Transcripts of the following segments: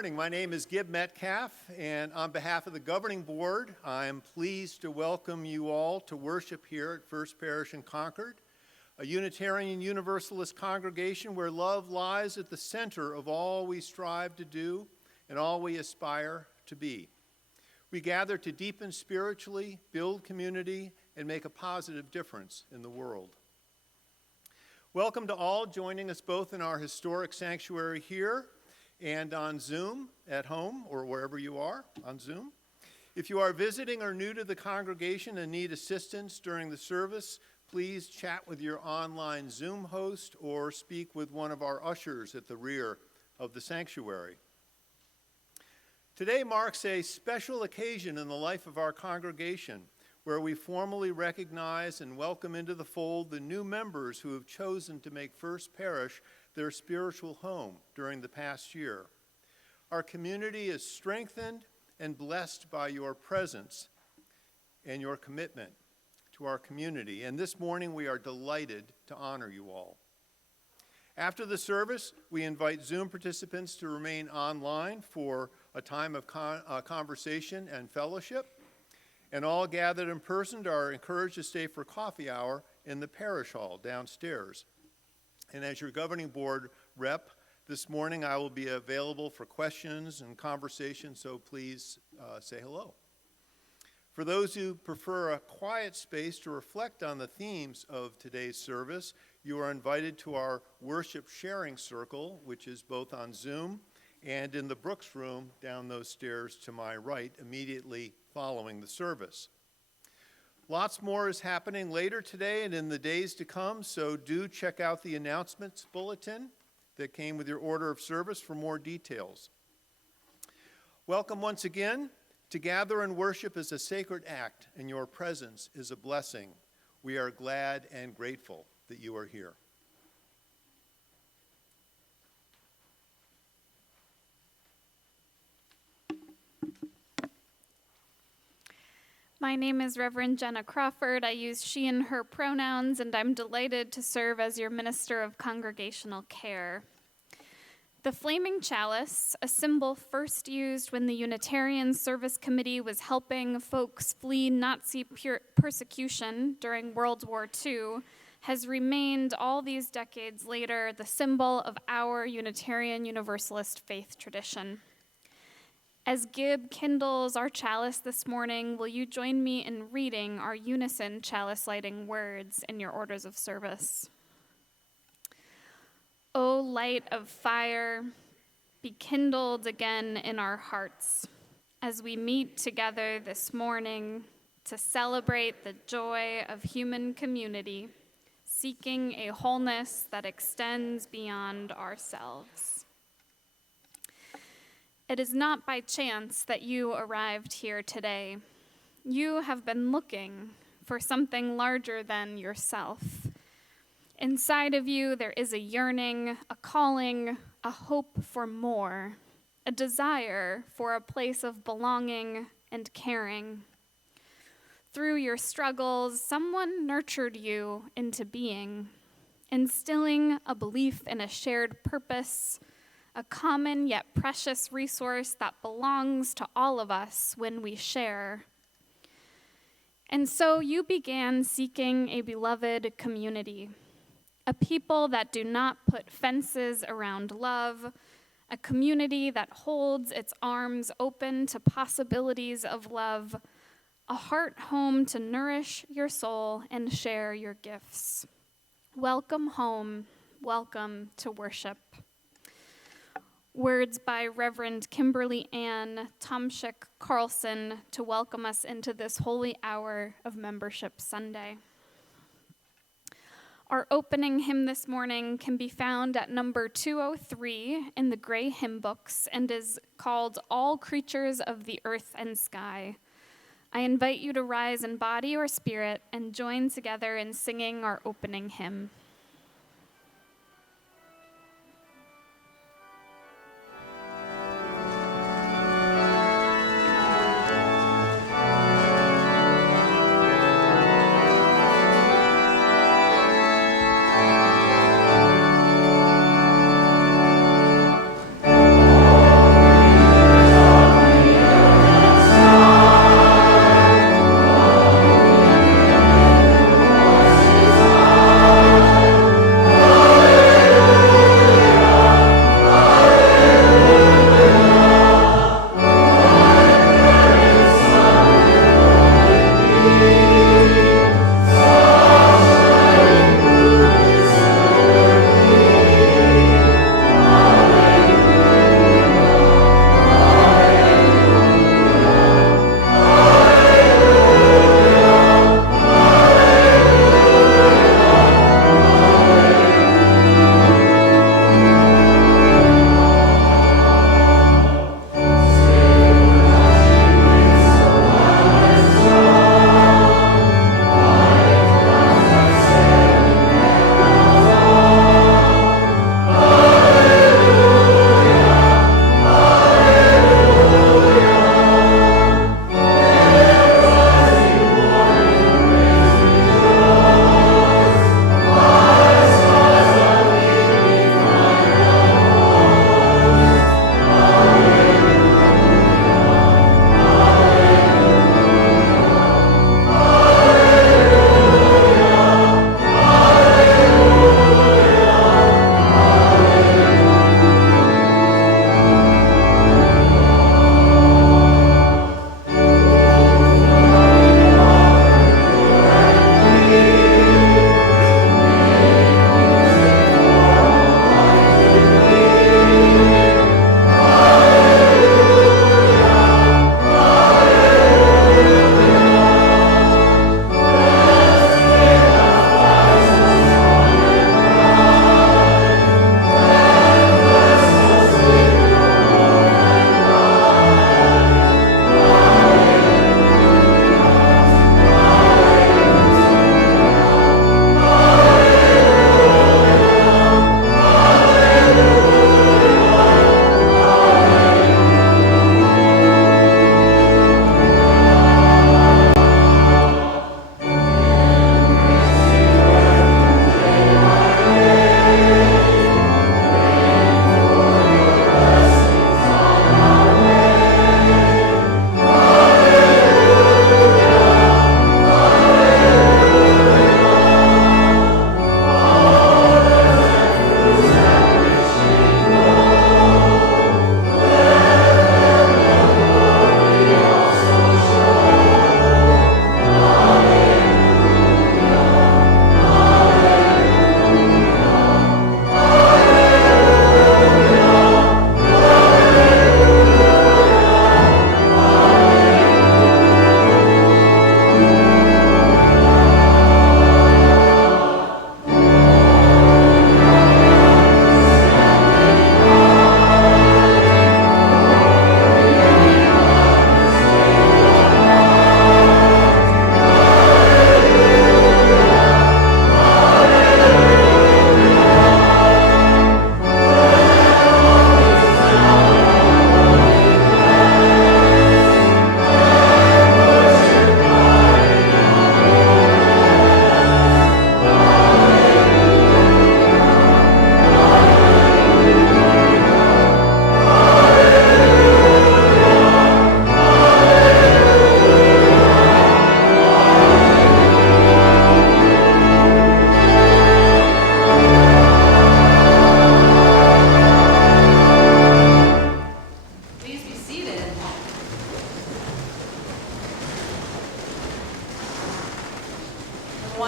morning. My name is Gib Metcalf, and on behalf of the governing board, I am pleased to welcome you all to worship here at First Parish in Concord, a Unitarian Universalist congregation where love lies at the center of all we strive to do and all we aspire to be. We gather to deepen spiritually, build community, and make a positive difference in the world. Welcome to all joining us both in our historic sanctuary here and on Zoom at home or wherever you are on Zoom. If you are visiting or new to the congregation and need assistance during the service, please chat with your online Zoom host or speak with one of our ushers at the rear of the sanctuary. Today marks a special occasion in the life of our congregation where we formally recognize and welcome into the fold the new members who have chosen to make First Parish their spiritual home during the past year. Our community is strengthened and blessed by your presence and your commitment to our community. And this morning we are delighted to honor you all. After the service, we invite Zoom participants to remain online for a time of conversation and fellowship. And all gathered in person are encouraged to stay for coffee hour in the parish hall downstairs. And as your governing board rep, this morning I will be available for questions and conversation, so please say hello. For those who prefer a quiet space to reflect on the themes of today's service, you are invited to our worship sharing circle, which is both on Zoom and in the Brooks room down those stairs to my right, immediately following the service. Lots more is happening later today and in the days to come, so do check out the announcements bulletin that came with your order of service for more details. Welcome once again. To gather and worship is a sacred act, and your presence is a blessing. We are glad and grateful that you are here. My name is Reverend Jenna Crawford. I use she and her pronouns, and I'm delighted to serve as your Minister of Congregational Care. The flaming chalice, a symbol first used when the Unitarian Service Committee was helping folks flee Nazi persecution during World War II, has remained all these decades later the symbol of our Unitarian Universalist faith tradition. As Gib kindles our chalice this morning, will you join me in reading our unison chalice lighting words in your orders of service? O light of fire, be kindled again in our hearts as we meet together this morning to celebrate the joy of human community, seeking a wholeness that extends beyond ourselves. It is not by chance that you arrived here today. You have been looking for something larger than yourself. Inside of you, there is a yearning, a calling, a hope for more, a desire for a place of belonging and caring. Through your struggles, someone nurtured you into being, instilling a belief in a shared purpose, a common yet precious resource that belongs to all of us when we share. And so you began seeking a beloved community, a people that do not put fences around love, a community that holds its arms open to possibilities of love, a heart home to nourish your soul and share your gifts. Welcome home, welcome to worship. Words by Reverend Kimberly Ann Tomschick Carlson to welcome us into this holy hour of Membership Sunday. Our opening hymn this morning can be found at number 203 in the gray hymn books and is called All Creatures of the Earth and Sky. I invite you to rise in body or spirit and join together in singing our opening hymn.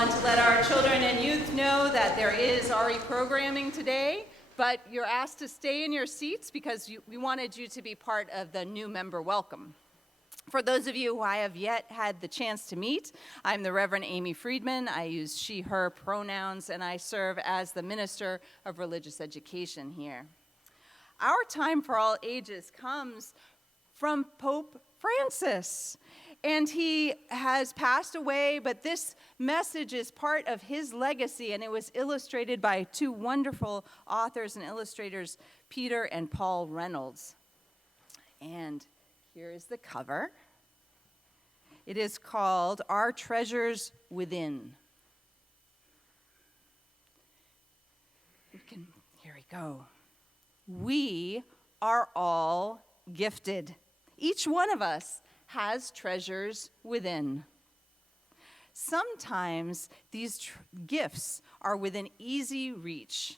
want to let our children and youth know that there is RE programming today, but you're asked to stay in your seats because we wanted you to be part of the new member welcome. For those of you who I have yet had the chance to meet, I'm the Reverend Amy Friedman. I use she, her pronouns, and I serve as the Minister of Religious Education here. Our time for all ages comes from Pope Francis. And he has passed away, but this message is part of his legacy, and it was illustrated by two wonderful authors and illustrators, Peter and Paul Reynolds. And here is the cover. It is called Our Treasures Within. Here we go. We are all gifted. Each one of us has treasures within. Sometimes these gifts are within easy reach,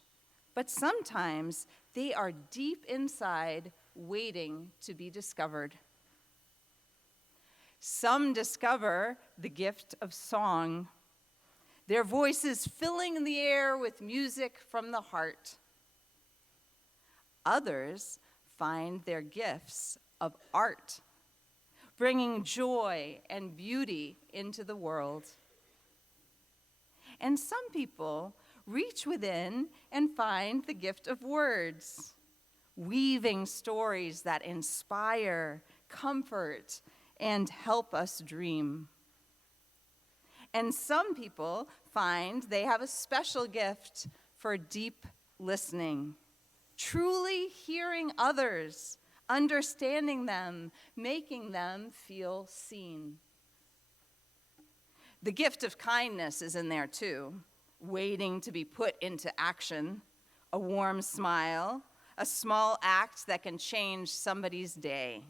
but sometimes they are deep inside, waiting to be discovered. Some discover the gift of song, their voices filling the air with music from the heart. Others find their gifts of art, bringing joy and beauty into the world. And some people reach within and find the gift of words, weaving stories that inspire, comfort, and help us dream. And some people find they have a special gift for deep listening, truly hearing others, understanding them, making them feel seen. The gift of kindness is in there too, waiting to be put into action. A warm smile, a small act that can change somebody's day.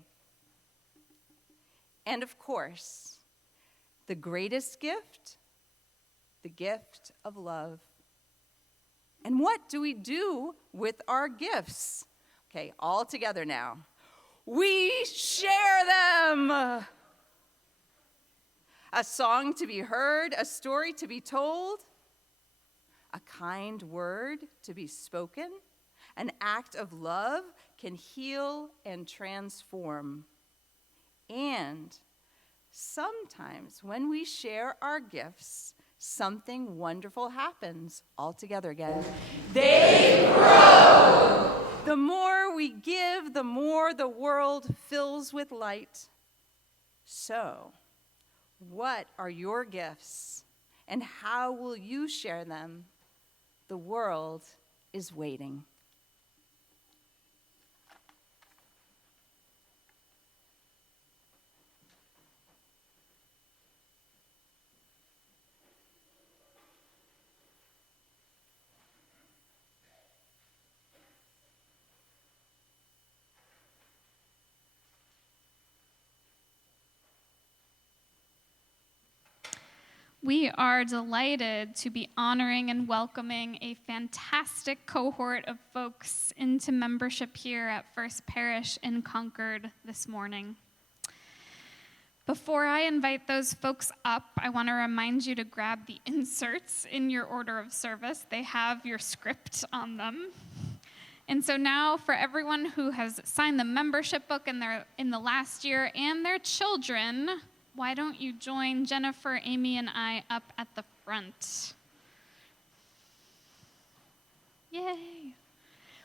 And of course, the greatest gift, the gift of love. And what do we do with our gifts? Okay, all together now. We share them. A song to be heard, a story to be told, a kind word to be spoken, an act of love can heal and transform. And sometimes when we share our gifts, something wonderful happens. All together again. They grow. The more we give, the more the world fills with light. So, what are your gifts, and how will you share them? The world is waiting. We are delighted to be honoring and welcoming a fantastic cohort of folks into membership here at First Parish in Concord this morning. Before I invite those folks up, I want to remind you to grab the inserts in your order of service. They have your script on them. And so now for everyone who has signed the membership book in the last year and their children, why don't you join Jennifer, Amy, and I up at the front? Yay.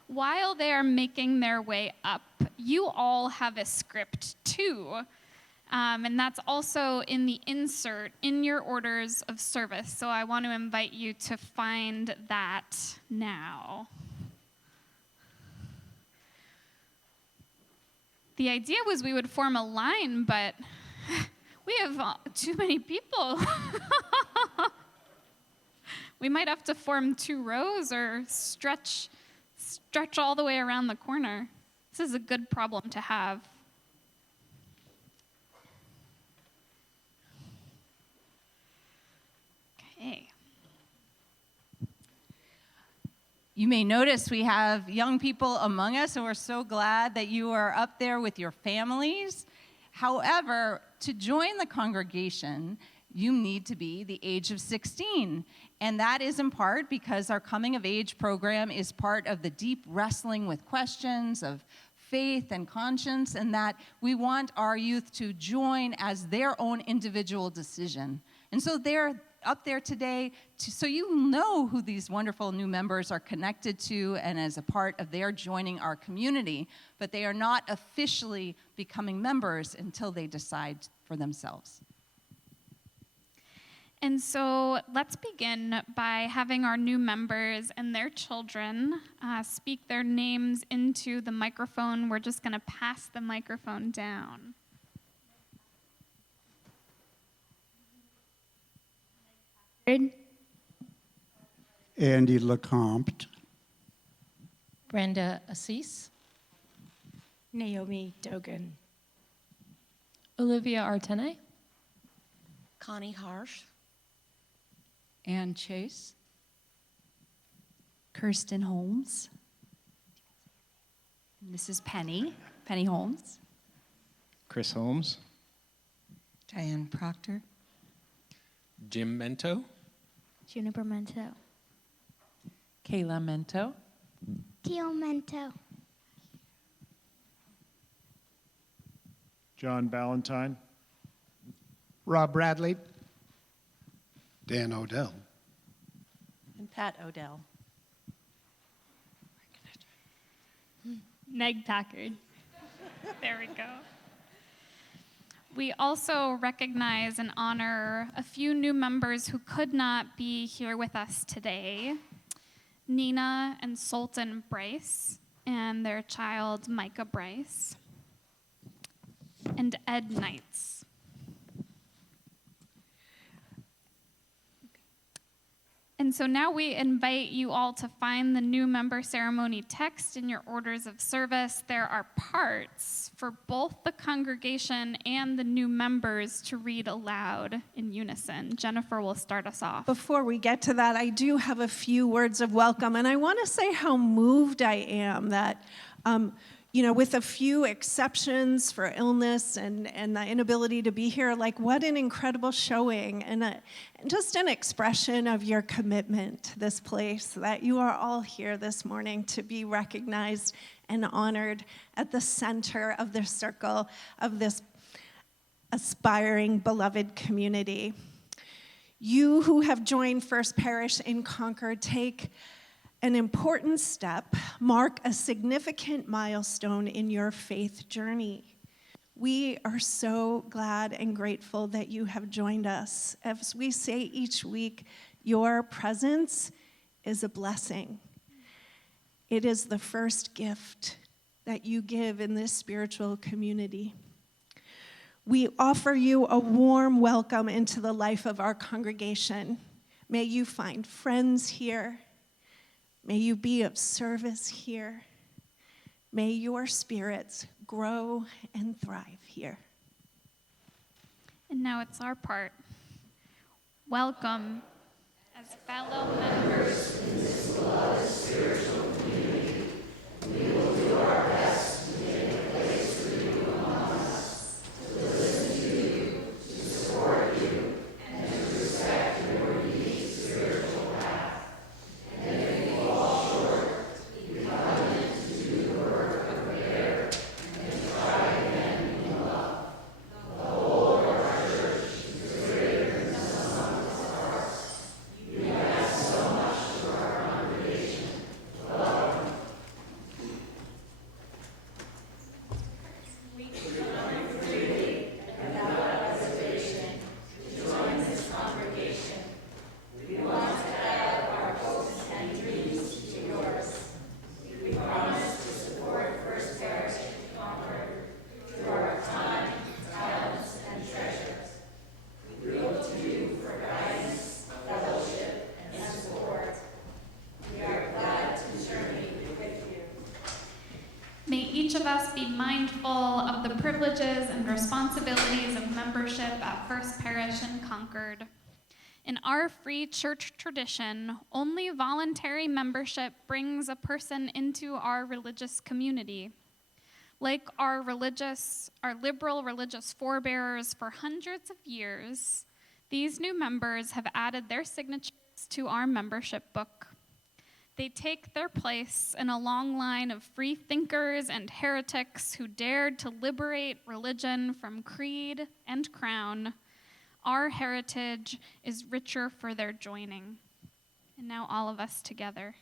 While they are making their way up, you all have a script too. And that's also in the insert in your orders of service. So I want to invite you to find that now. The idea was we would form a line, but we have too many people. We might have to form 2 rows or stretch all the way around the corner. This is a good problem to have. Okay. You may notice we have young people among us, and we're so glad that you are up there with your families. However, to join the congregation, you need to be the age of 16. And that is in part because our coming of age program is part of the deep wrestling with questions of faith and conscience, and that we want our youth to join as their own individual decision. And so they're up there today so you know who these wonderful new members are connected to and as a part of their joining our community, but they are not officially becoming members until they decide for themselves. And so let's begin by having our new members and their children speak their names into the microphone. We're just going to pass the microphone down. Andy Lecomte, Brenda Assis, Naomi Dogan, Olivia Artene, Connie Harsh, Ann Chase, Kirsten Holmes. And this is Penny Holmes. Chris Holmes, Diane Proctor, Jim Mento, Juniper Mento. Kayla Mento, Teal Mento. John Ballantyne, Rob Bradley, Dan Odell. And Pat Odell. Meg Packard. There we go. We also recognize and honor a few new members who could not be here with us today. Nina and Sultan Bryce and their child Micah Bryce. And Ed Knights. And so now we invite you all to find the new member ceremony text in your orders of service. There are parts for both the congregation and the new members to read aloud in unison. Jennifer will start us off. Before we get to that, I do have a few words of welcome, and I want to say how moved I am that with a few exceptions for illness and the inability to be here, like what an incredible showing and just an expression of your commitment to this place, that you are all here this morning to be recognized and honored at the center of the circle of this aspiring, beloved community. You who have joined First Parish in Concord take an important step, mark a significant milestone in your faith journey. We are so glad and grateful that you have joined us. As we say each week, your presence is a blessing. It is the first gift that you give in this spiritual community. We offer you a warm welcome into the life of our congregation. May you find friends here. May you be of service here. May your spirits grow and thrive here. And now it's our part. Welcome as fellow members in this beloved spiritual community. We will do our best to make a place for you among us, to listen to you, to support you, and to respect your unique spiritual path. And if we fall short, be confident to do the work of repair and to try again in love. The whole of our church is greater than the sum of its parts. You add so much to our congregation. Welcome. We come freely and without reservation to join this congregation. We want to add our hopes and dreams to yours. We promise to support First Parish in Concord through our time, talents, and treasures. We look to you for guidance, fellowship, and support. We are glad to journey with you. May each of us be mindful of the privileges and responsibilities of membership at First Parish in Concord. In our free church tradition, only voluntary membership brings a person into our religious community. Like our liberal religious forebearers for hundreds of years, These new members have added their signatures to our membership book. They take their place in a long line of free thinkers and heretics who dared to liberate religion from creed and crown. Our heritage is richer for their joining. And now all of us together.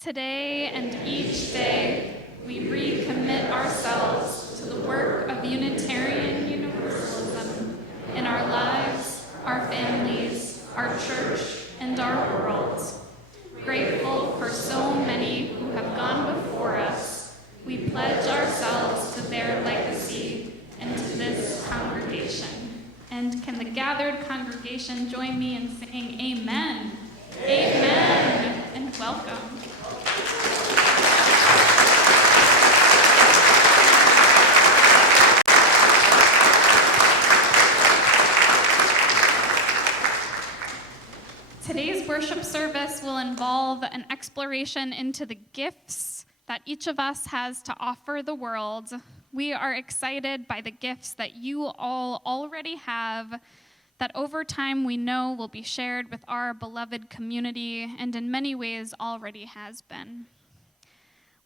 Today and each day, we recommit ourselves to the work of Unitarian Universalism in our lives, our families, our church, and our world. Grateful for so many who have gone before us, we pledge ourselves to their legacy and to this congregation. And can the gathered congregation join me in saying amen? Amen, and welcome. Today's worship service will involve an exploration into the gifts that each of us has to offer the world. We are excited by the gifts that you all already have, that over time we know will be shared with our beloved community, and in many ways already has been.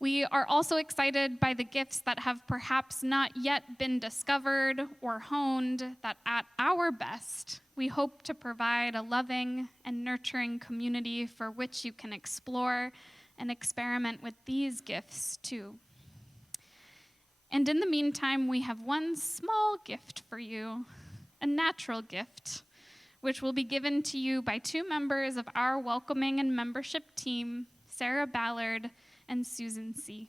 We are also excited by the gifts that have perhaps not yet been discovered or honed, that at our best, we hope to provide a loving and nurturing community for which you can explore and experiment with these gifts too. And in the meantime, we have one small gift for you, a natural gift, which will be given to you by two members of our welcoming and membership team, Sarah Ballard and Susan C.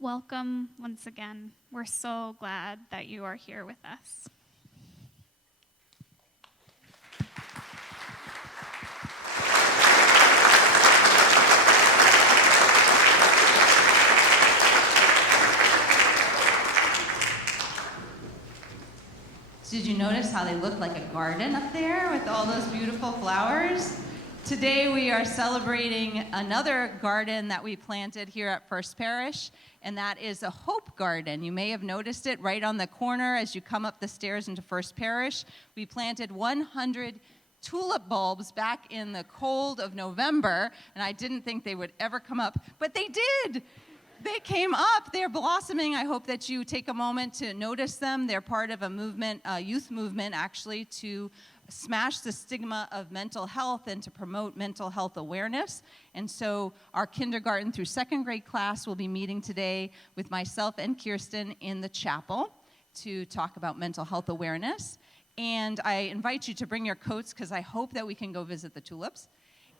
Welcome once again. We're so glad that you are here with us. Did you notice how they look like a garden up there with all those beautiful flowers? Today we are celebrating another garden that we planted here at First Parish, and that is a Hope Garden. You may have noticed it right on the corner as you come up the stairs into First Parish. We planted 100 tulip bulbs back in the cold of November, and I didn't think they would ever come up, but they did. They came up, they're blossoming. I hope that you take a moment to notice them. They're part of a movement, a youth movement actually, to smash the stigma of mental health and to promote mental health awareness. And so our kindergarten through second grade class will be meeting today with myself and Kirsten in the chapel to talk about mental health awareness. And I invite you to bring your coats because I hope that we can go visit the tulips.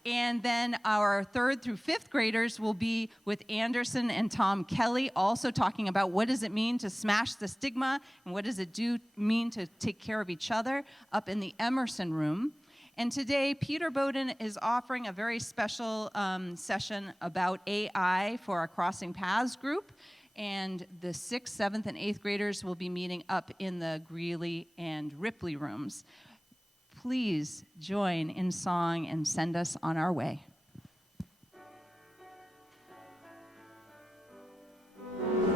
And then our third through fifth graders will be with Anderson and Tom Kelly, also talking about what does it mean to smash the stigma and what does it mean to take care of each other up in the Emerson room. And today, Peter Bowden is offering a very special session about AI for our Crossing Paths group. And the 6th, 7th, and 8th graders will be meeting up in the Greeley and Ripley rooms. Please join in song and send us on our way. Thank you.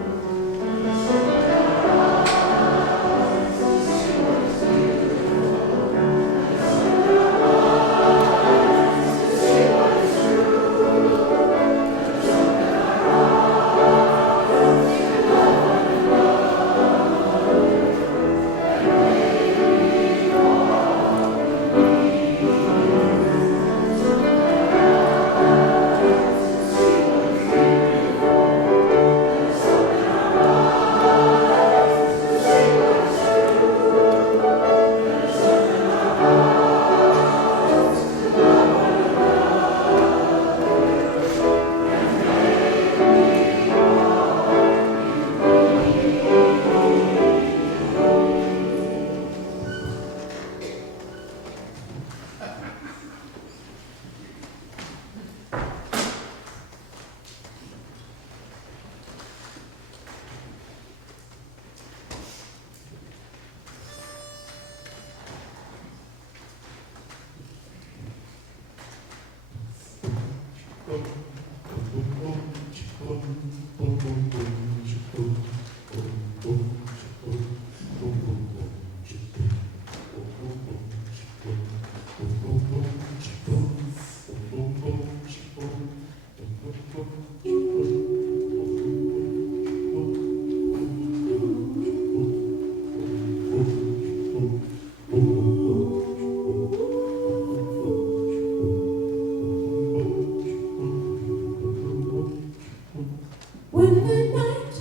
When the night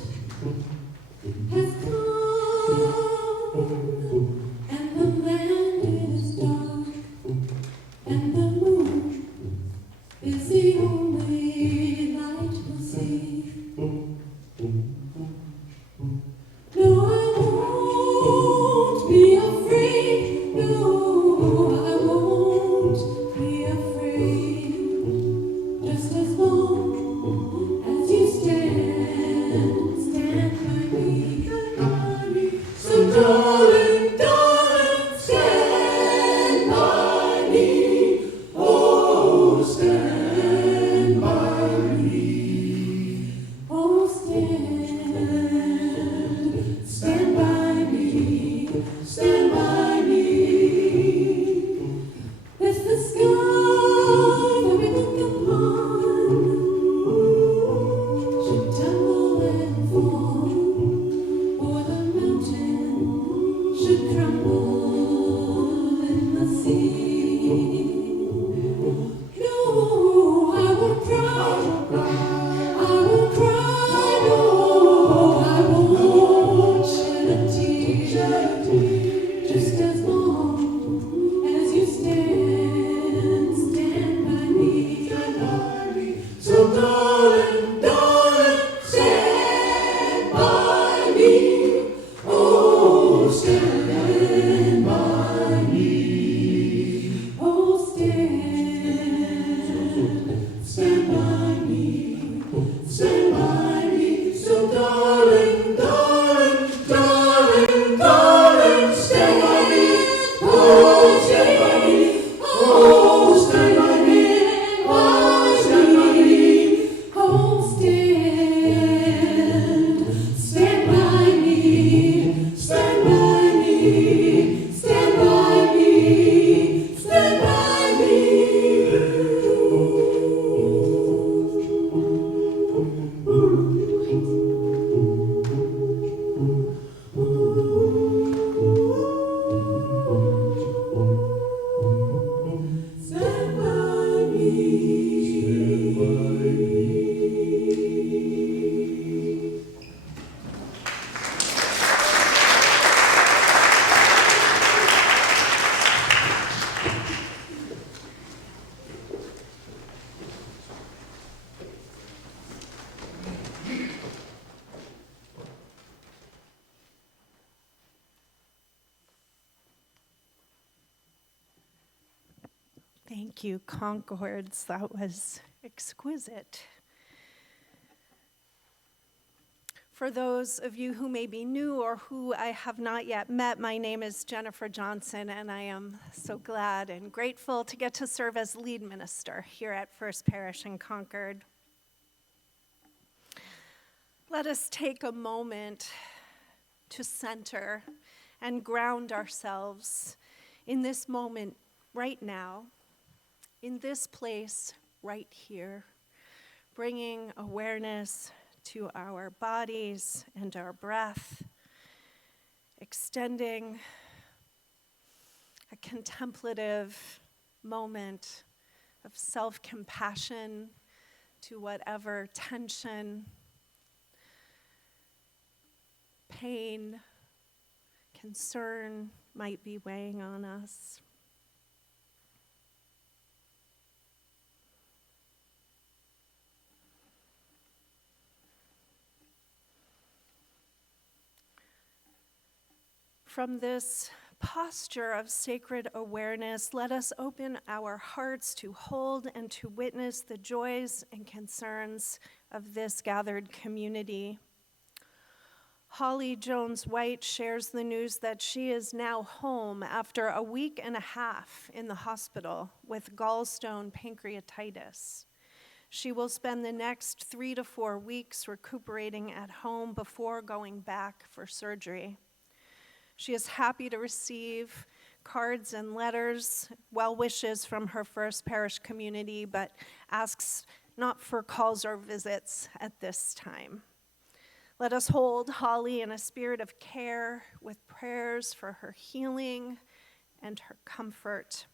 has come and the land is dark and the moon is the only light we'll see. No, I won't be afraid. No, I won't be afraid. Just as long as you stand by me. So darling, darling, stand by me. Oh, stand by me. Oh, stand by me. Stand by me. It's the sky that we look upon should tumble and fall, or the mountain should crumble in the sea. No, I will cry. I will cry. No, I won't shed a tear. Just as long as you stand by me. So darling, darling, stand by me. Oh, stand by me. Oh, stand by me. Stand by me. So darling, darling, darling, darling, stand by me. Oh, stand by me. Oh, stand by me. Oh, stand by me. Oh, stand by me. Stand by me. Stand by me. Stand by me. Stand by me. Thank you, Concords. That was exquisite. For those of you who may be new or who I have not yet met, my name is Jennifer Johnson, and I am so glad and grateful to get to serve as lead minister here at First Parish in Concord. Let us take a moment to center and ground ourselves in this moment right now, in this place right here, bringing awareness to our bodies and our breath, extending a contemplative moment of self-compassion to whatever tension, pain, concern might be weighing on us. From this posture of sacred awareness, let us open our hearts to hold and to witness the joys and concerns of this gathered community. Holly Jones-White shares the news that she is now home after a week and a half in the hospital with gallstone pancreatitis. She will spend the next 3 to 4 weeks recuperating at home before going back for surgery. She is happy to receive cards and letters, well wishes from her First Parish community, but asks not for calls or visits at this time. Let us hold Holly in a spirit of care with prayers for her healing and her comfort.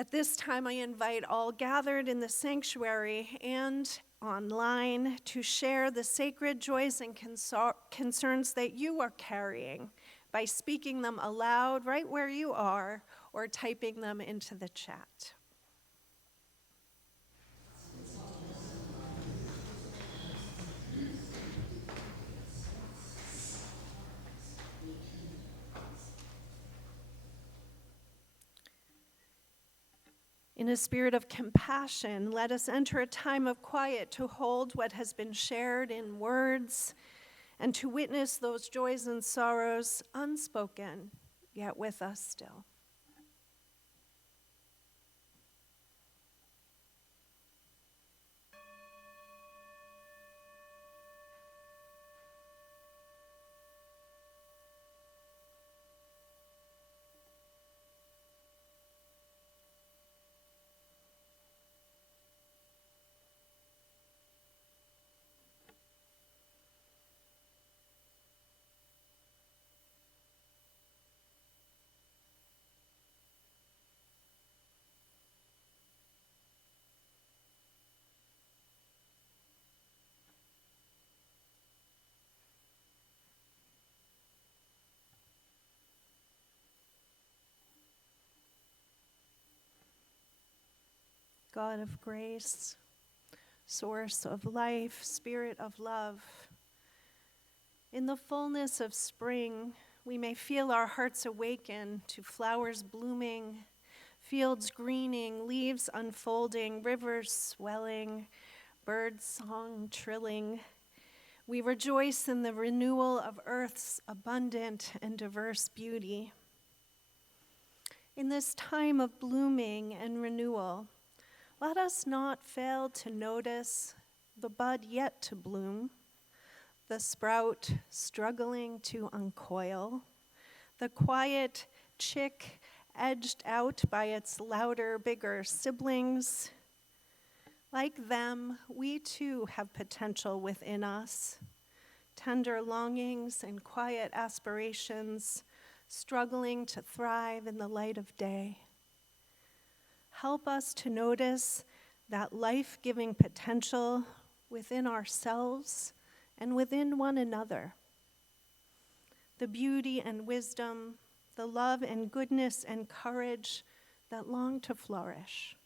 At this time, I invite all gathered in the sanctuary and online to share the sacred joys and concerns that you are carrying by speaking them aloud right where you are or typing them into the chat. In a spirit of compassion, let us enter a time of quiet to hold what has been shared in words and to witness those joys and sorrows unspoken, yet with us still. God of grace, source of life, spirit of love, in the fullness of spring, we may feel our hearts awaken to flowers blooming, fields greening, leaves unfolding, rivers swelling, bird song trilling. We rejoice in the renewal of earth's abundant and diverse beauty. In this time of blooming and renewal, let us not fail to notice the bud yet to bloom, the sprout struggling to uncoil, the quiet chick edged out by its louder, bigger siblings. Like them, we too have potential within us, tender longings and quiet aspirations, struggling to thrive in the light of day. Help us to notice that life-giving potential within ourselves and within one another. The beauty and wisdom, the love and goodness and courage that long to flourish.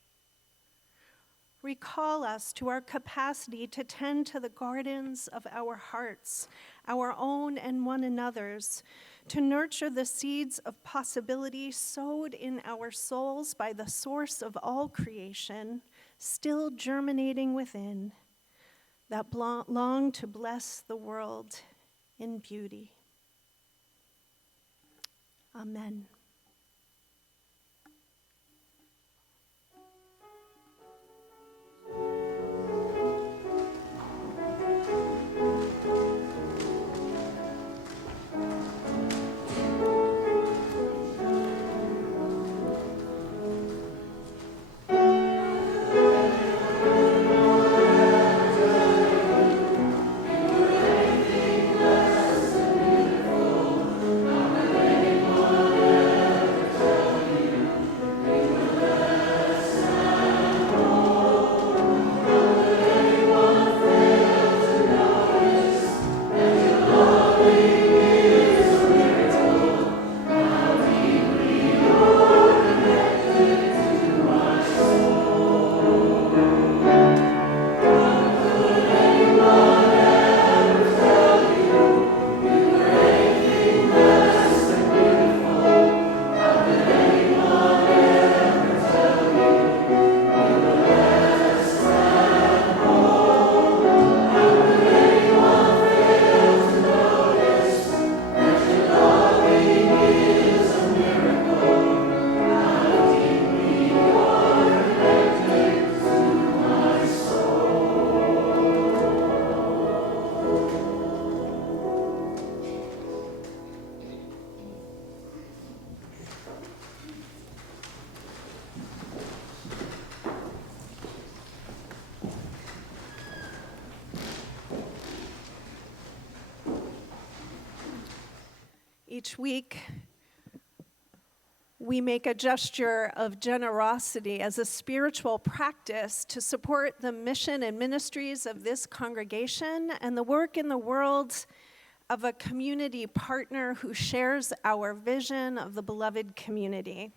Recall us to our capacity to tend to the gardens of our hearts, our own and one another's, to nurture the seeds of possibility sowed in our souls by the source of all creation, still germinating within, that long to bless the world in beauty. Amen. Each week, we make a gesture of generosity as a spiritual practice to support the mission and ministries of this congregation and the work in the world of a community partner who shares our vision of the beloved community.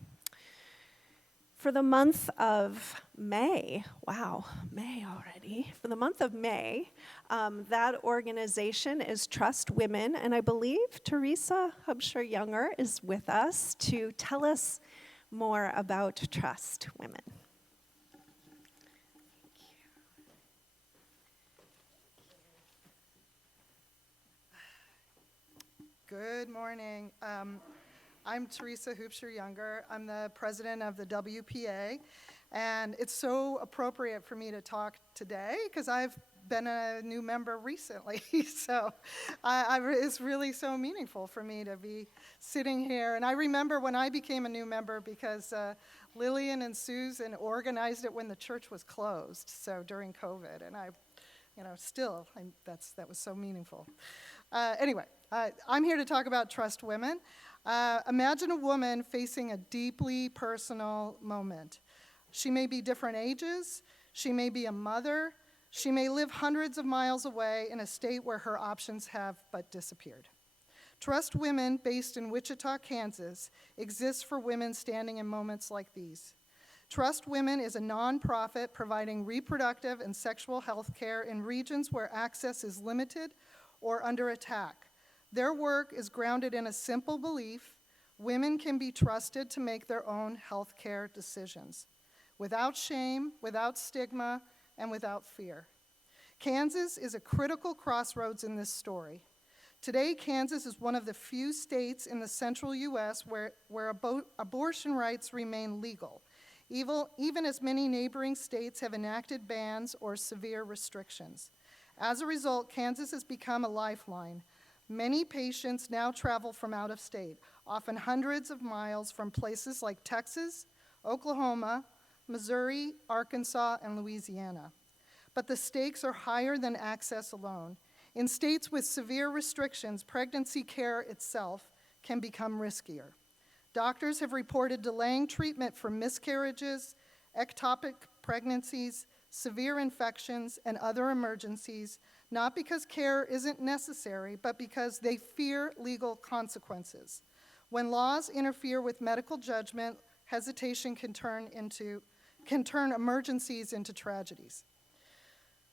For the month of May, wow, May already. For the month of May, that organization is Trust Women, and I believe Teresa Hubscher-Younger is with us to tell us more about Trust Women. Good morning. I'm Teresa Hubscher-Younger. I'm the president of the WPA, and it's so appropriate for me to talk today because I've been a new member recently, so it's really so meaningful for me to be sitting here. And I remember when I became a new member because Lillian and Susan organized it when the church was closed, so during COVID, and that was so meaningful. Anyway, I'm here to talk about Trust Women. Imagine a woman facing a deeply personal moment. She may be different ages, she may be a mother, she may live hundreds of miles away in a state where her options have but disappeared. Trust Women, based in Wichita, Kansas, exists for women standing in moments like these. Trust Women is a nonprofit providing reproductive and sexual health care in regions where access is limited or under attack. Their work is grounded in a simple belief: women can be trusted to make their own health care decisions, without shame, without stigma, and without fear. Kansas is a critical crossroads in this story. Today, Kansas is one of the few states in the central U.S. where abortion rights remain legal, even as many neighboring states have enacted bans or severe restrictions. As a result, Kansas has become a lifeline. Many patients now travel from out of state, often hundreds of miles from places like Texas, Oklahoma, Missouri, Arkansas, and Louisiana. But the stakes are higher than access alone. In states with severe restrictions, pregnancy care itself can become riskier. Doctors have reported delaying treatment for miscarriages, ectopic pregnancies, severe infections, and other emergencies, not because care isn't necessary, but because they fear legal consequences. When laws interfere with medical judgment, hesitation can turn emergencies into tragedies.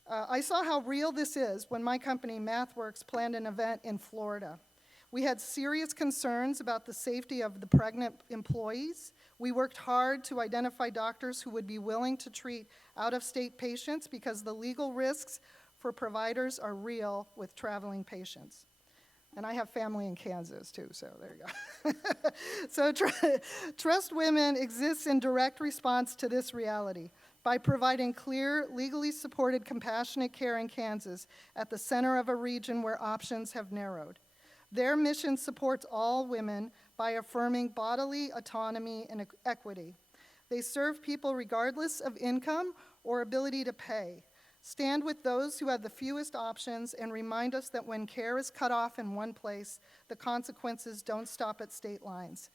I saw how real this is when my company, MathWorks, planned an event in Florida. We had serious concerns about the safety of the pregnant employees. We worked hard to identify doctors who would be willing to treat out-of-state patients because the legal risks for providers are real with traveling patients. And I have family in Kansas too, so there you go. So Trust Women exists in direct response to this reality by providing clear, legally supported, compassionate care in Kansas at the center of a region where options have narrowed. Their mission supports all women by affirming bodily autonomy and equity. They serve people regardless of income or ability to pay, stand with those who have the fewest options, and remind us that when care is cut off in one place, the consequences don't stop at state lines.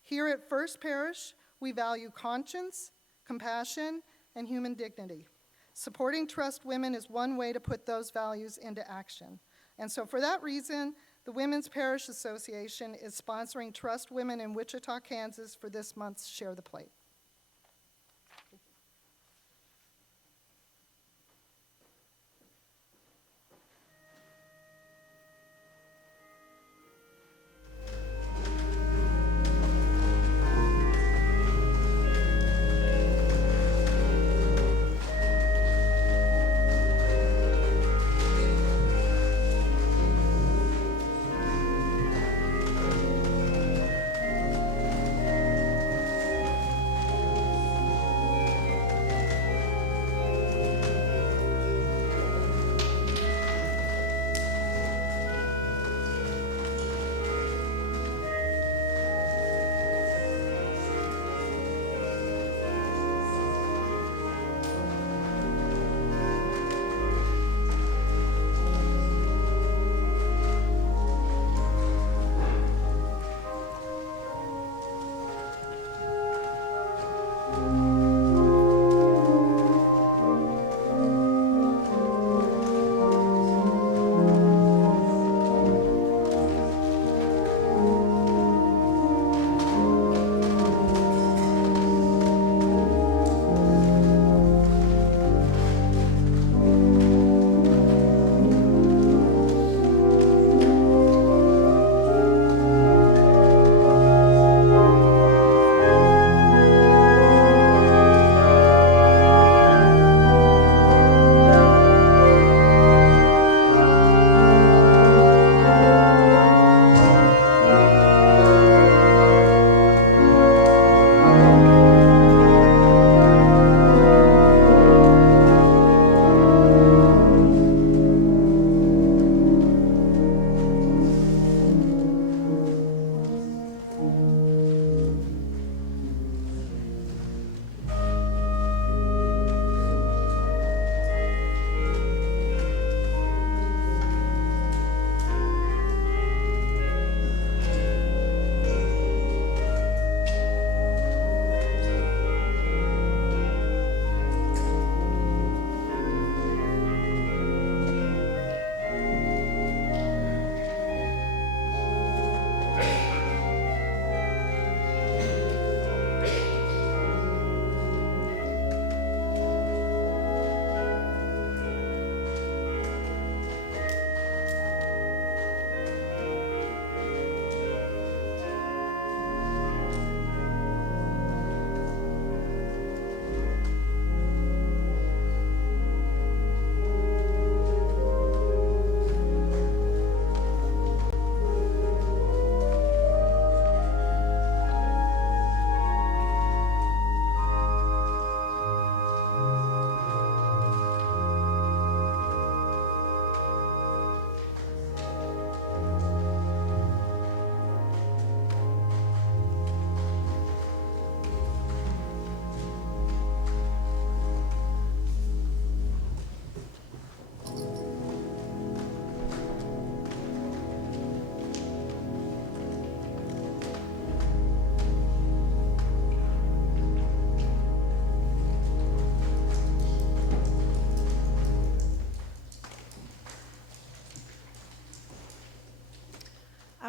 Here at First Parish, we value conscience, compassion, and human dignity. Supporting Trust Women is one way to put those values into action. And so for that reason, the Women's Parish Association is sponsoring Trust Women in Wichita, Kansas for this month's Share the Plate.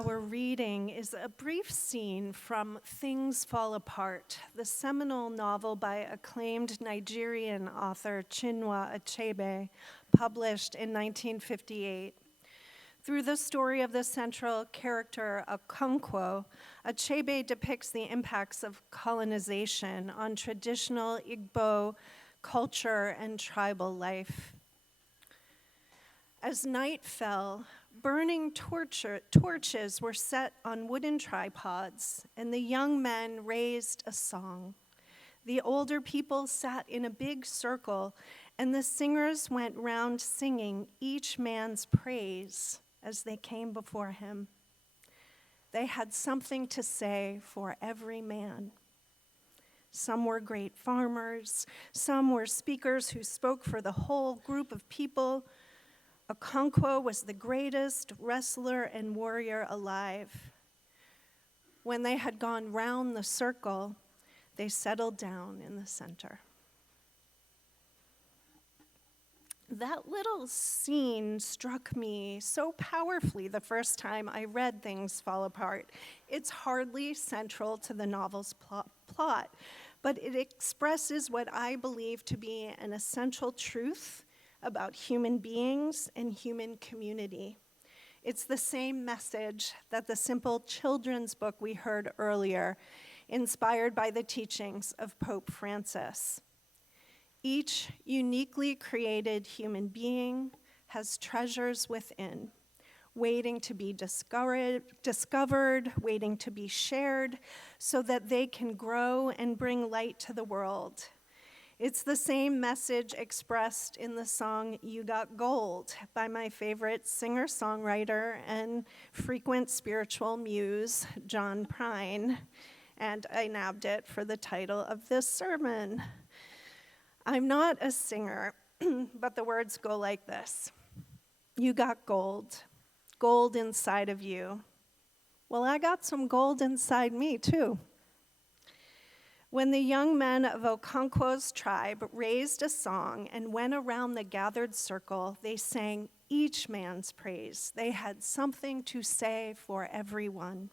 our reading is a brief scene from Things Fall Apart, the seminal novel by acclaimed Nigerian author Chinua Achebe, published in 1958. Through the story of the central character, Okonkwo, Achebe depicts the impacts of colonization on traditional Igbo culture and tribal life. As night fell, burning torches were set on wooden tripods, and the young men raised a song. The older people sat in a big circle, and the singers went round singing each man's praise as they came before him. They had something to say for every man. Some were great farmers, some were speakers who spoke for the whole group of people. Okonkwo was the greatest wrestler and warrior alive. When they had gone round the circle, they settled down in the center. That little scene struck me so powerfully the first time I read Things Fall Apart. It's hardly central to the novel's plot, but it expresses what I believe to be an essential truth about human beings and human community. It's the same message that the simple children's book we heard earlier, inspired by the teachings of Pope Francis. Each uniquely created human being has treasures within, waiting to be discovered, waiting to be shared, so that they can grow and bring light to the world. It's the same message expressed in the song You Got Gold by my favorite singer-songwriter and frequent spiritual muse, John Prine, and I nabbed it for the title of this sermon. I'm not a singer, but the words go like this. You got gold, gold inside of you. Well, I got some gold inside me, too. When the young men of Okonkwo's tribe raised a song and went around the gathered circle, they sang each man's praise. They had something to say for everyone.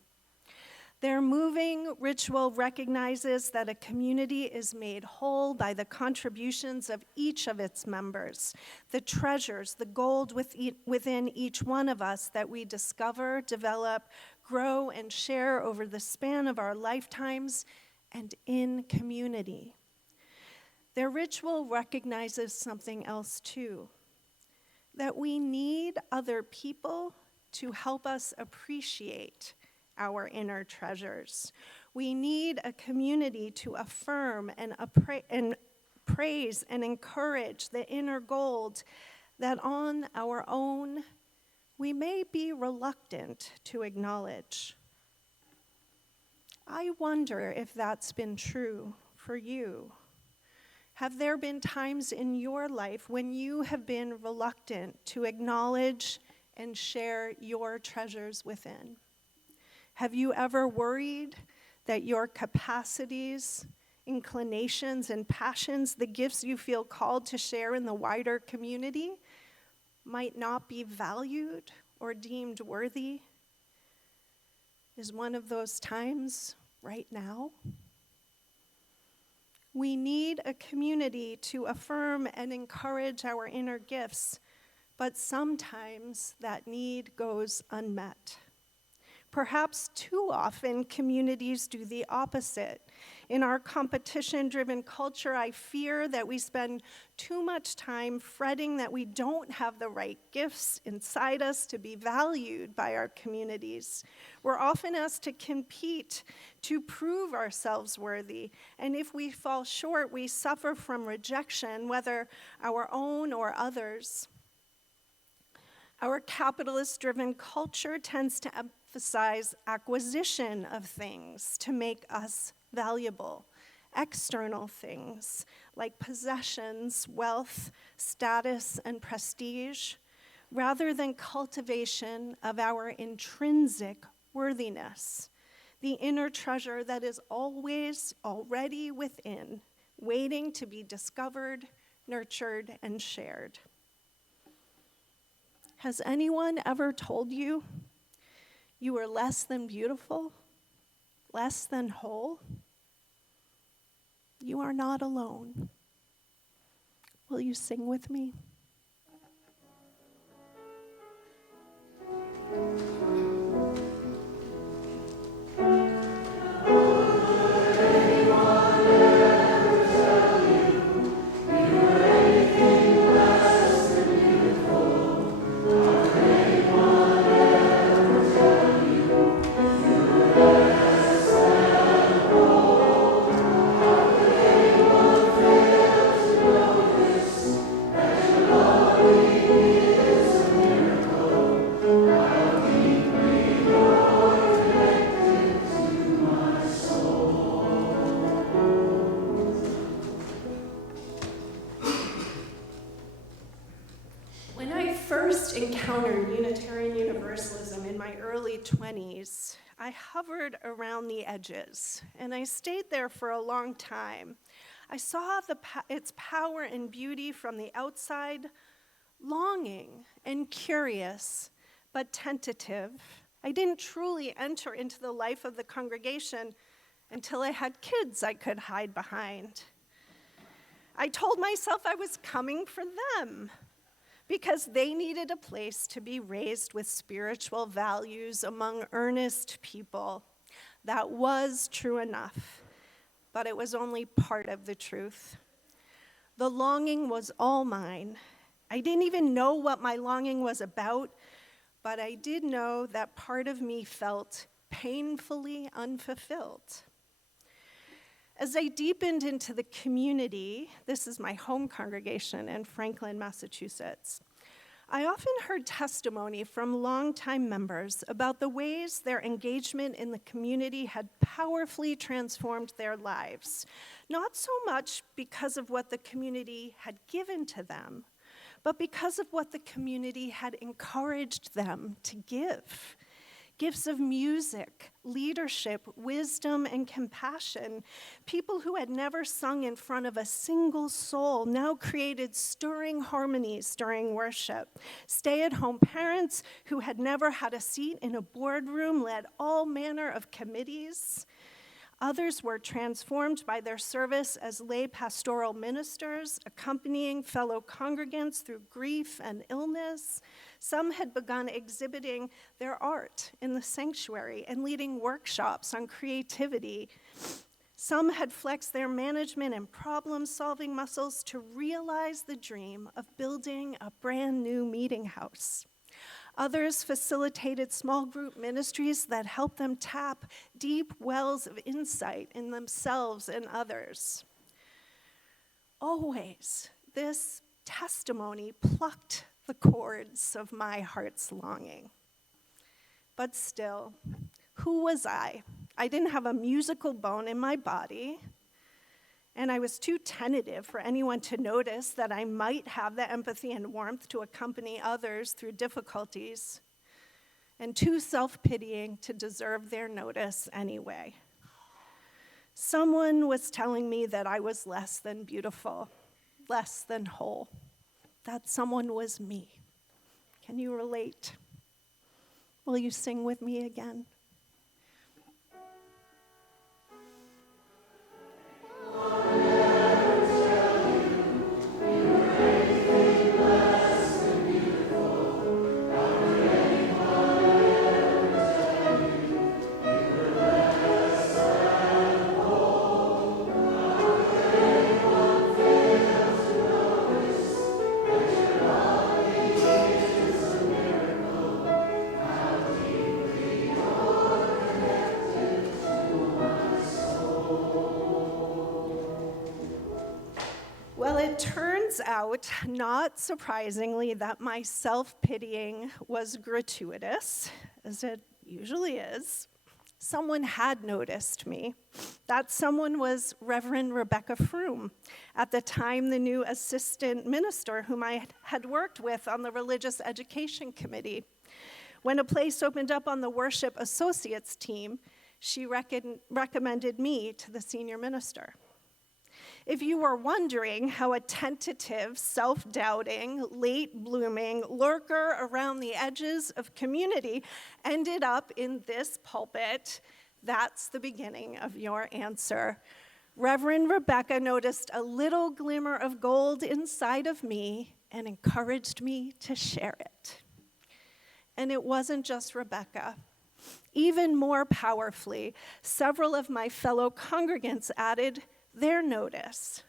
Their moving ritual recognizes that a community is made whole by the contributions of each of its members, the treasures, the gold within each one of us that we discover, develop, grow, and share over the span of our lifetimes and in community. Their ritual recognizes something else too, that we need other people to help us appreciate our inner treasures. We need a community to affirm and praise and encourage the inner gold that on our own we may be reluctant to acknowledge. I wonder if that's been true for you. Have there been times in your life when you have been reluctant to acknowledge and share your treasures within? Have you ever worried that your capacities, inclinations, and passions, the gifts you feel called to share in the wider community, might not be valued or deemed worthy? Is one of those times right now? We need a community to affirm and encourage our inner gifts, but sometimes that need goes unmet. Perhaps too often, communities do the opposite. In our competition-driven culture, I fear that we spend too much time fretting that we don't have the right gifts inside us to be valued by our communities. We're often asked to compete to prove ourselves worthy, and if we fall short, we suffer from rejection, whether our own or others. Our capitalist-driven culture tends to emphasize acquisition of things to make us valuable, external things like possessions, wealth, status, and prestige, rather than cultivation of our intrinsic worthiness, the inner treasure that is always already within, waiting to be discovered, nurtured, and shared. Has anyone ever told you You are less than beautiful, less than whole. You are not alone. Will you sing with me? When I first encountered Unitarian Universalism in my early 20s, I hovered around the edges, and I stayed there for a long time. I saw its power and beauty from the outside, longing and curious, but tentative. I didn't truly enter into the life of the congregation until I had kids I could hide behind. I told myself I was coming for them, because they needed a place to be raised with spiritual values among earnest people. That was true enough, but it was only part of the truth. The longing was all mine. I didn't even know what my longing was about, but I did know that part of me felt painfully unfulfilled. As I deepened into the community, this is my home congregation in Franklin, Massachusetts, I often heard testimony from longtime members about the ways their engagement in the community had powerfully transformed their lives, not so much because of what the community had given to them, but because of what the community had encouraged them to give. Gifts of music, leadership, wisdom, and compassion. People who had never sung in front of a single soul now created stirring harmonies during worship. Stay-at-home parents who had never had a seat in a boardroom led all manner of committees. Others were transformed by their service as lay pastoral ministers, accompanying fellow congregants through grief and illness. Some had begun exhibiting their art in the sanctuary and leading workshops on creativity. Some had flexed their management and problem-solving muscles to realize the dream of building a brand new meeting house. Others facilitated small group ministries that helped them tap deep wells of insight in themselves and others. Always, this testimony plucked the chords of my heart's longing. But still, who was I? I didn't have a musical bone in my body, and I was too tentative for anyone to notice that I might have the empathy and warmth to accompany others through difficulties, and too self-pitying to deserve their notice anyway. Someone was telling me that I was less than beautiful, less than whole. That someone was me. Can you relate? Will you sing with me again? Well, it turns out, not surprisingly, that my self-pitying was gratuitous, as it usually is. Someone had noticed me. That someone was Reverend Rebecca Froome, at the time the new assistant minister whom I had worked with on the Religious Education Committee. When a place opened up on the Worship Associates team, she recommended me to the senior minister. If you were wondering how a tentative, self-doubting, late-blooming lurker around the edges of community ended up in this pulpit, that's the beginning of your answer. Reverend Rebecca noticed a little glimmer of gold inside of me and encouraged me to share it. And it wasn't just Rebecca. Even more powerfully, several of my fellow congregants added their notice.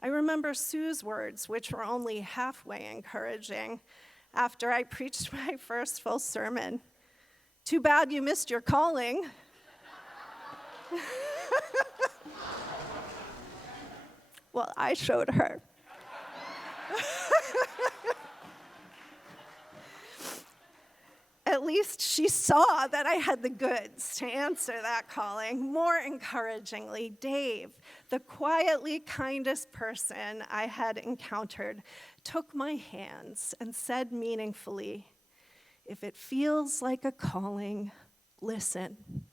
I remember Sue's words, which were only halfway encouraging, after I preached my first full sermon. Too bad you missed your calling. Well, I showed her. At least she saw that I had the goods to answer that calling. More encouragingly, Dave, the quietly kindest person I had encountered, took my hands and said meaningfully, "If it feels like a calling, listen."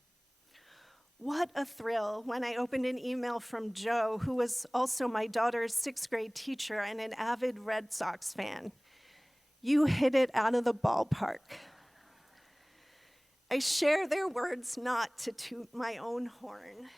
What a thrill when I opened an email from Joe, who was also my daughter's 6th grade teacher and an avid Red Sox fan. "You hit it out of the ballpark." I share their words not to toot my own horn,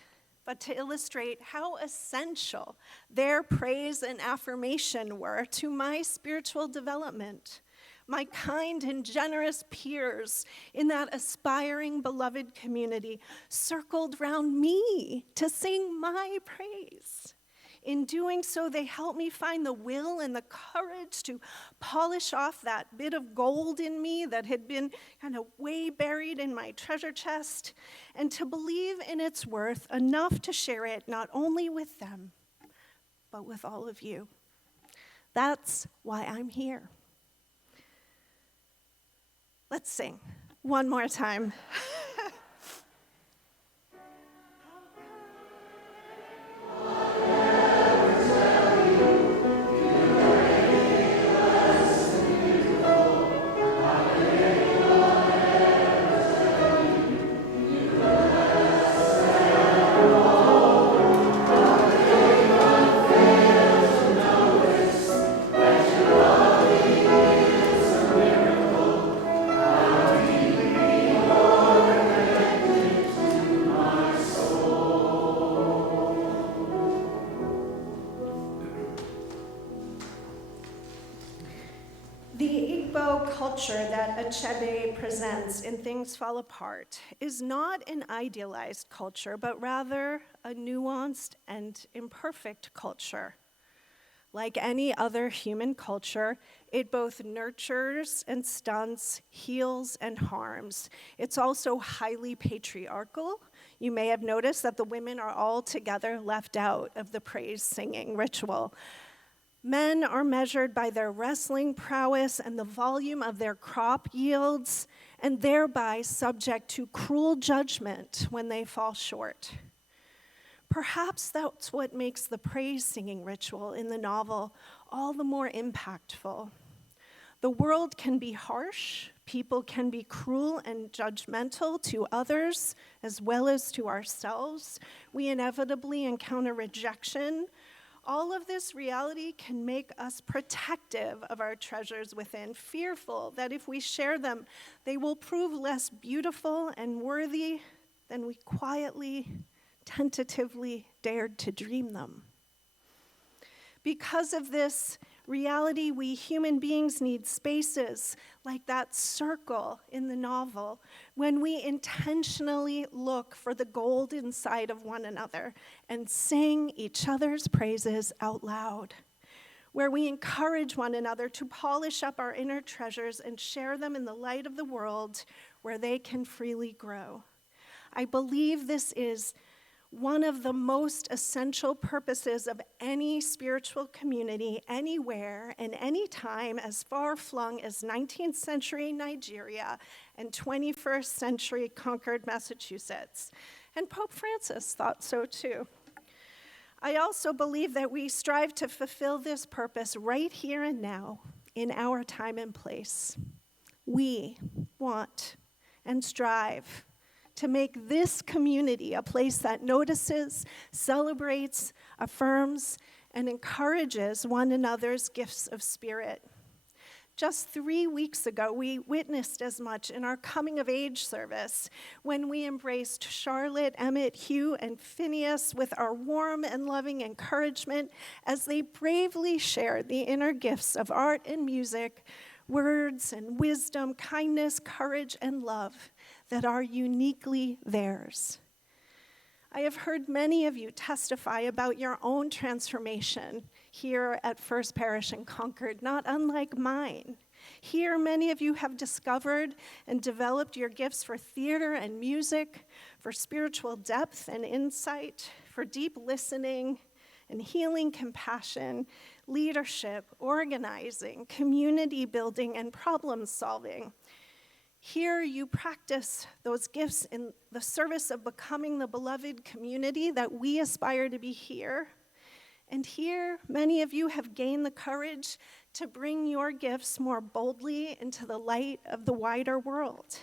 but to illustrate how essential their praise and affirmation were to my spiritual development. My kind and generous peers in that aspiring, beloved community circled round me to sing my praise. In doing so, they helped me find the will and the courage to polish off that bit of gold in me that had been kind of way buried in my treasure chest, and to believe in its worth enough to share it not only with them, but with all of you. That's why I'm here. Let's sing one more time. Culture that Achebe presents in Things Fall Apart is not an idealized culture, but rather a nuanced and imperfect culture. Like any other human culture, it both nurtures and stunts, heals and harms. It's also highly patriarchal. You may have noticed that the women are altogether left out of the praise singing ritual. Men are measured by their wrestling prowess and the volume of their crop yields, and thereby subject to cruel judgment when they fall short. Perhaps that's what makes the praise singing ritual in the novel all the more impactful. The world can be harsh, people can be cruel and judgmental to others as well as to ourselves. We inevitably encounter rejection. All of this reality can make us protective of our treasures within, fearful that if we share them, they will prove less beautiful and worthy than we quietly, tentatively dared to dream them. Because of this reality, we human beings need spaces like that circle in the novel when we intentionally look for the gold inside of one another and sing each other's praises out loud, where we encourage one another to polish up our inner treasures and share them in the light of the world where they can freely grow. I believe this is one of the most essential purposes of any spiritual community, anywhere and anytime, as far-flung as 19th century Nigeria and 21st century Concord, Massachusetts. And Pope Francis thought so too. I also believe that we strive to fulfill this purpose right here and now in our time and place. We want and strive to make this community a place that notices, celebrates, affirms, and encourages one another's gifts of spirit. Just 3 weeks ago, we witnessed as much in our coming of age service when we embraced Charlotte, Emmett, Hugh, and Phineas with our warm and loving encouragement as they bravely shared the inner gifts of art and music, words and wisdom, kindness, courage, and love that are uniquely theirs. I have heard many of you testify about your own transformation here at First Parish in Concord, not unlike mine. Here, many of you have discovered and developed your gifts for theater and music, for spiritual depth and insight, for deep listening and healing compassion, leadership, organizing, community building, and problem solving. Here you practice those gifts in the service of becoming the beloved community that we aspire to be here. And here, many of you have gained the courage to bring your gifts more boldly into the light of the wider world.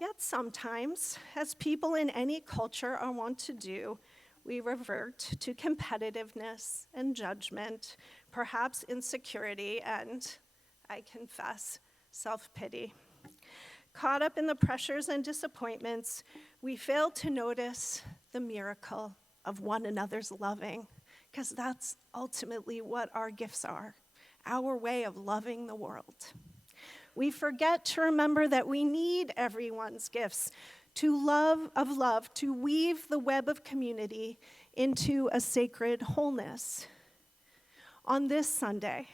Yet sometimes, as people in any culture are wont to do, we revert to competitiveness and judgment, perhaps insecurity, and, I confess, self-pity. Caught up in the pressures and disappointments, we fail to notice the miracle of one another's loving, because that's ultimately what our gifts are, our way of loving the world. We forget to remember that we need everyone's gifts to love, to weave the web of community into a sacred wholeness. On this Sunday,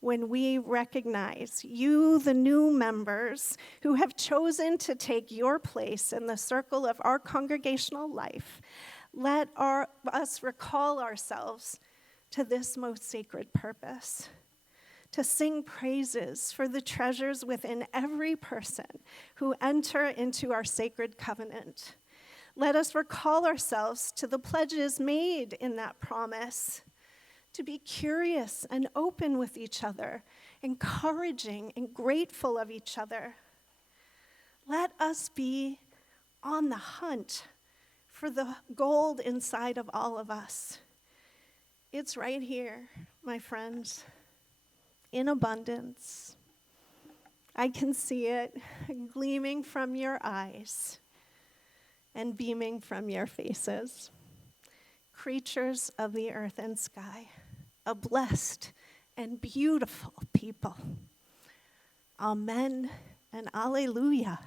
when we recognize you, the new members who have chosen to take your place in the circle of our congregational life, let us recall ourselves to this most sacred purpose, to sing praises for the treasures within every person who enter into our sacred covenant. Let us recall ourselves to the pledges made in that promise, to be curious and open with each other, encouraging and grateful of each other. Let us be on the hunt for the gold inside of all of us. It's right here, my friends, in abundance. I can see it gleaming from your eyes and beaming from your faces. Creatures of the earth and sky, a blessed and beautiful people. Amen and alleluia.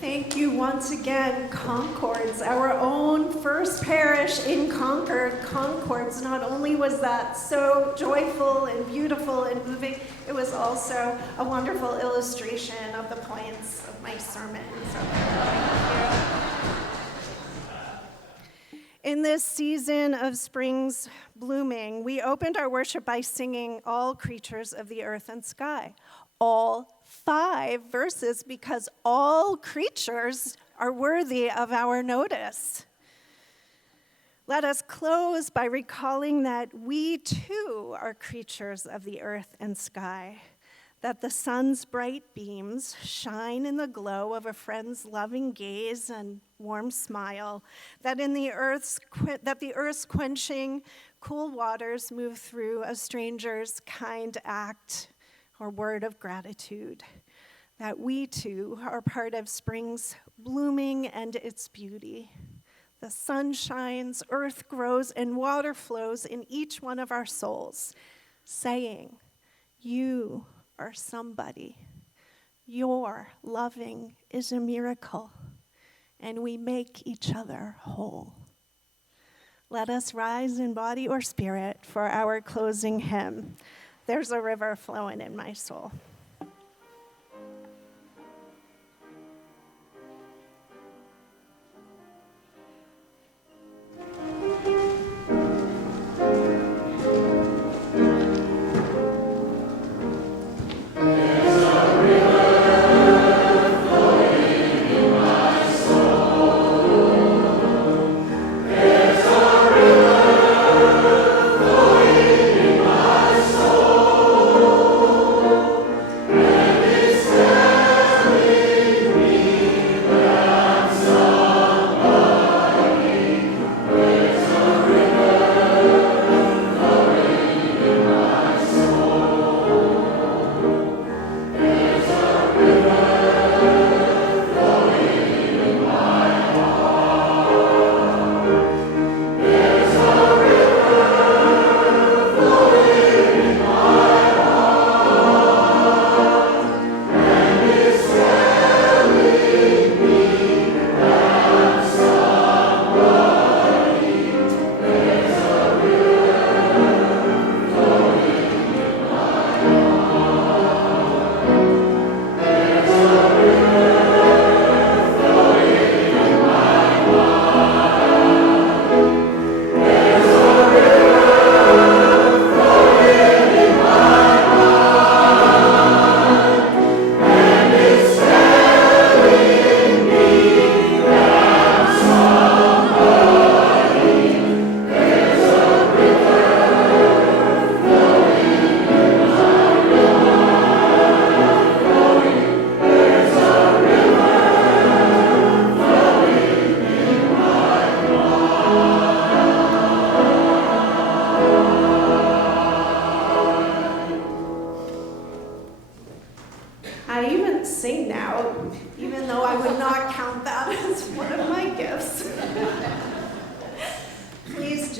Thank you once again, Concords, our own first parish in Concord. Concords, not only was that so joyful and beautiful and moving, it was also a wonderful illustration of the points of my sermon. So thank you. In this season of spring's blooming, we opened our worship by singing All Creatures of the Earth and Sky. All 5 verses, because all creatures are worthy of our notice. Let us close by recalling that we too are creatures of the earth and sky, that the sun's bright beams shine in the glow of a friend's loving gaze and warm smile, that the earth's quenching cool waters move through a stranger's kind act or word of gratitude, that we too are part of spring's blooming and its beauty. The sun shines, earth grows, and water flows in each one of our souls, saying, you are somebody. Your loving is a miracle, and we make each other whole. Let us rise in body or spirit for our closing hymn. There's a river flowing in my soul.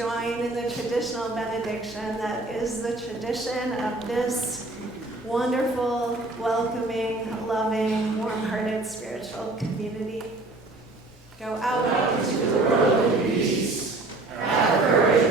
join in the traditional benediction that is the tradition of this wonderful, welcoming, loving, warm-hearted spiritual community. Go out into the world in peace. Have courage.